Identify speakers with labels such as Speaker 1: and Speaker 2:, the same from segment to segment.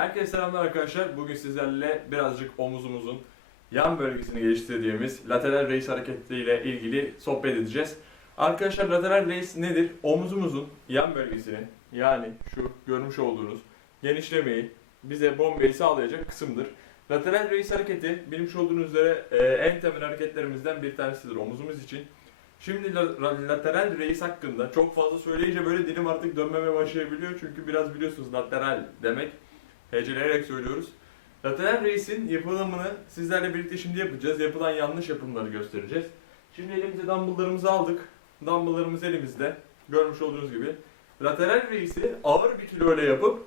Speaker 1: Herkese selamlar arkadaşlar. Bugün sizlerle birazcık omuzumuzun yan bölgesini geliştirdiğimiz lateral reis hareketiyle ilgili sohbet edeceğiz. Arkadaşlar lateral reis nedir? Omuzumuzun yan bölgesini yani şu görmüş olduğunuz genişlemeyi bize bombeyi sağlayacak kısımdır. Lateral reis hareketi bilmiş olduğunuz üzere e, en temel hareketlerimizden bir tanesidir omuzumuz için. Şimdi la- la- lateral reis hakkında çok fazla söyleyince böyle dilim artık dönmeme başlayabiliyor. Çünkü biraz biliyorsunuz lateral demek heceleyerek söylüyoruz. Lateral reisin yapılımını sizlerle birlikte şimdi yapacağız. Yapılan yanlış yapımları göstereceğiz. Şimdi elimize dumbbelllarımızı aldık. Dumbbelllarımız elimizde. Görmüş olduğunuz gibi. Lateral reisi ağır bir kilo ile yapıp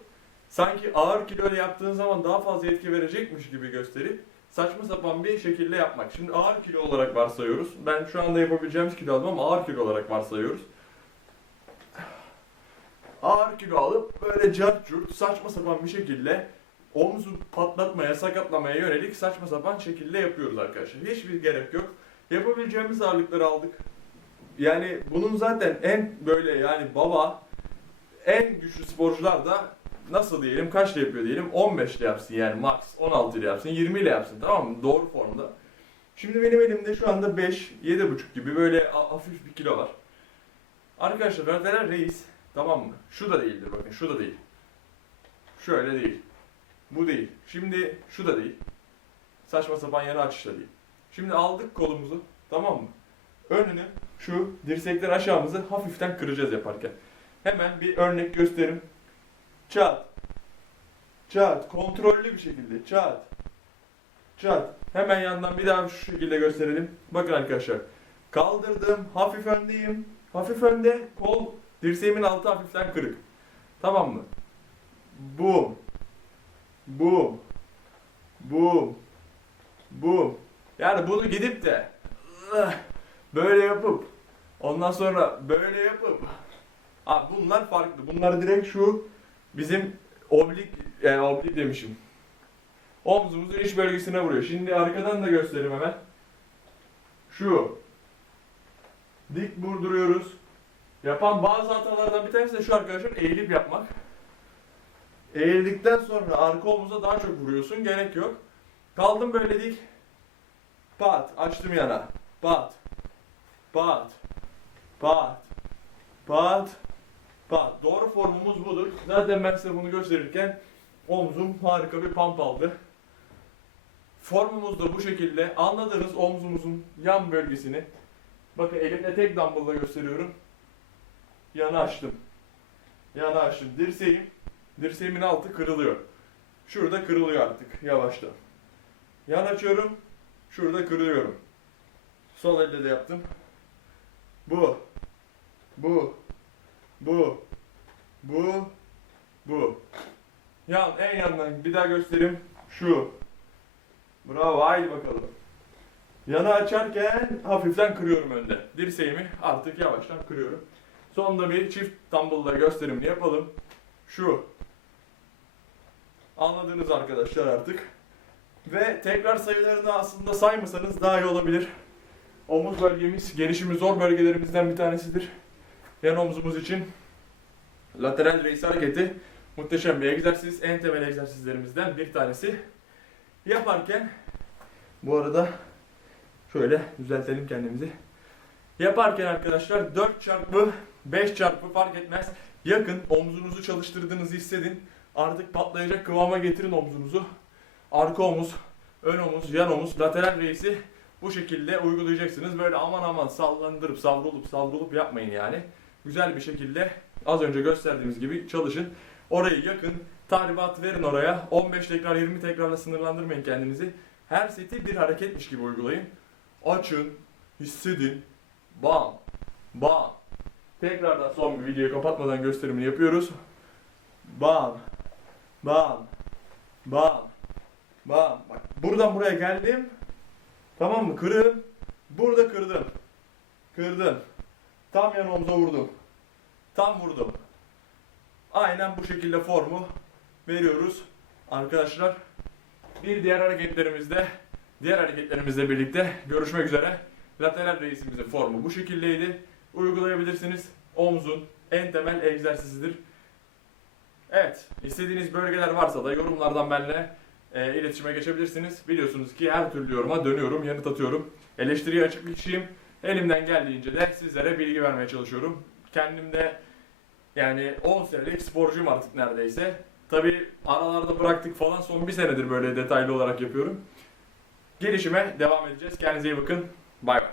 Speaker 1: sanki ağır kilo ile yaptığın zaman daha fazla etki verecekmiş gibi gösterip saçma sapan bir şekilde yapmak. Şimdi ağır kilo olarak varsayıyoruz. Ben şu anda yapabileceğimiz kilo aldım ama ağır kilo olarak varsayıyoruz. Ağır kilo alıp böyle cart curt saçma sapan bir şekilde omuzu patlatmaya, sakatlamaya yönelik saçma sapan şekilde yapıyoruz arkadaşlar. Hiçbir gerek yok. Yapabileceğimiz ağırlıkları aldık. Yani bunun zaten en böyle yani baba en güçlü sporcular da nasıl diyelim kaçla yapıyor diyelim 15 ile yapsın yani max 16 ile yapsın 20 ile yapsın tamam mı doğru formda. Şimdi benim elimde şu anda 5 7,5 gibi böyle hafif bir kilo var. Arkadaşlar lateral reis tamam mı? Şu da değildir bakın şu da değil. Şöyle değil. Bu değil. Şimdi şu da değil. Saçma sapan yana açış değil. Şimdi aldık kolumuzu tamam mı? Önünü şu dirsekten aşağımızı hafiften kıracağız yaparken. Hemen bir örnek gösterim. Çat. Çat. Kontrollü bir şekilde. Çat. Çat. Hemen yandan bir daha şu şekilde gösterelim. Bakın arkadaşlar. Kaldırdım. Hafif öndeyim. Hafif önde. Kol dirseğimin altı hafiften kırık. Tamam mı? Bu. Bu. Bu. Bu. Yani bunu gidip de böyle yapıp ondan sonra böyle yapıp Abi bunlar farklı. Bunlar direkt şu bizim oblik yani oblik demişim. Omzumuzun iç bölgesine vuruyor. Şimdi arkadan da göstereyim hemen. Şu. Dik vurduruyoruz. Yapan bazı hatalardan bir tanesi de şu arkadaşlar eğilip yapmak. Eğildikten sonra arka omuza daha çok vuruyorsun. Gerek yok. Kaldım böyle dik. Pat. Açtım yana. Pat. Pat. Pat. Pat. Pat. Doğru formumuz budur. Zaten ben size bunu gösterirken omzum harika bir pump aldı. Formumuz da bu şekilde. Anladığınız omzumuzun yan bölgesini. Bakın elimde tek dumbbell'la gösteriyorum. Yana açtım. Yana açtım. Dirseğim, dirseğimin altı kırılıyor. Şurada kırılıyor artık yavaştan. Yan açıyorum. Şurada kırıyorum. Sol elde de yaptım. Bu. Bu. Bu. Bu. Bu. Yan en yandan bir daha göstereyim. Şu. Bravo haydi bakalım. Yana açarken hafiften kırıyorum önde. Dirseğimi artık yavaştan kırıyorum. Sonunda bir çift dumbbell'la gösterimini yapalım. Şu. Anladınız arkadaşlar artık. Ve tekrar sayılarını aslında saymasanız daha iyi olabilir. Omuz bölgemiz gelişimi zor bölgelerimizden bir tanesidir. Yan omzumuz için lateral reis hareketi muhteşem bir egzersiz. En temel egzersizlerimizden bir tanesi. Yaparken bu arada şöyle düzeltelim kendimizi. Yaparken arkadaşlar 4 çarpı 5 çarpı fark etmez. Yakın omzunuzu çalıştırdığınızı hissedin. Artık patlayacak kıvama getirin omzunuzu. Arka omuz, ön omuz, yan omuz, lateral reisi bu şekilde uygulayacaksınız. Böyle aman aman sallandırıp savrulup savrulup yapmayın yani. Güzel bir şekilde az önce gösterdiğimiz gibi çalışın. Orayı yakın, tahribat verin oraya. 15 tekrar 20 tekrarla sınırlandırmayın kendinizi. Her seti bir hareketmiş gibi uygulayın. Açın, hissedin. Bam, bam. Tekrardan son bir videoyu kapatmadan gösterimini yapıyoruz. Bam, bam, bam, bam. Bak buradan buraya geldim. Tamam mı? Kırdım. Burada kırdım. Kırdım. Tam yan omuza vurdum. Tam vurdum. Aynen bu şekilde formu veriyoruz arkadaşlar. Bir diğer hareketlerimizde, diğer hareketlerimizle birlikte görüşmek üzere. Lateral reisimizin formu bu şekildeydi. Uygulayabilirsiniz. Omzun en temel egzersizidir. Evet, istediğiniz bölgeler varsa da yorumlardan benimle e, iletişime geçebilirsiniz. Biliyorsunuz ki her türlü yoruma dönüyorum, yanıt atıyorum. Eleştiriye açık bir kişiyim. Elimden geldiğince de sizlere bilgi vermeye çalışıyorum. Kendimde yani 10 senelik sporcuyum artık neredeyse. Tabi aralarda bıraktık falan son bir senedir böyle detaylı olarak yapıyorum. Gelişime devam edeceğiz. Kendinize iyi bakın. Bye.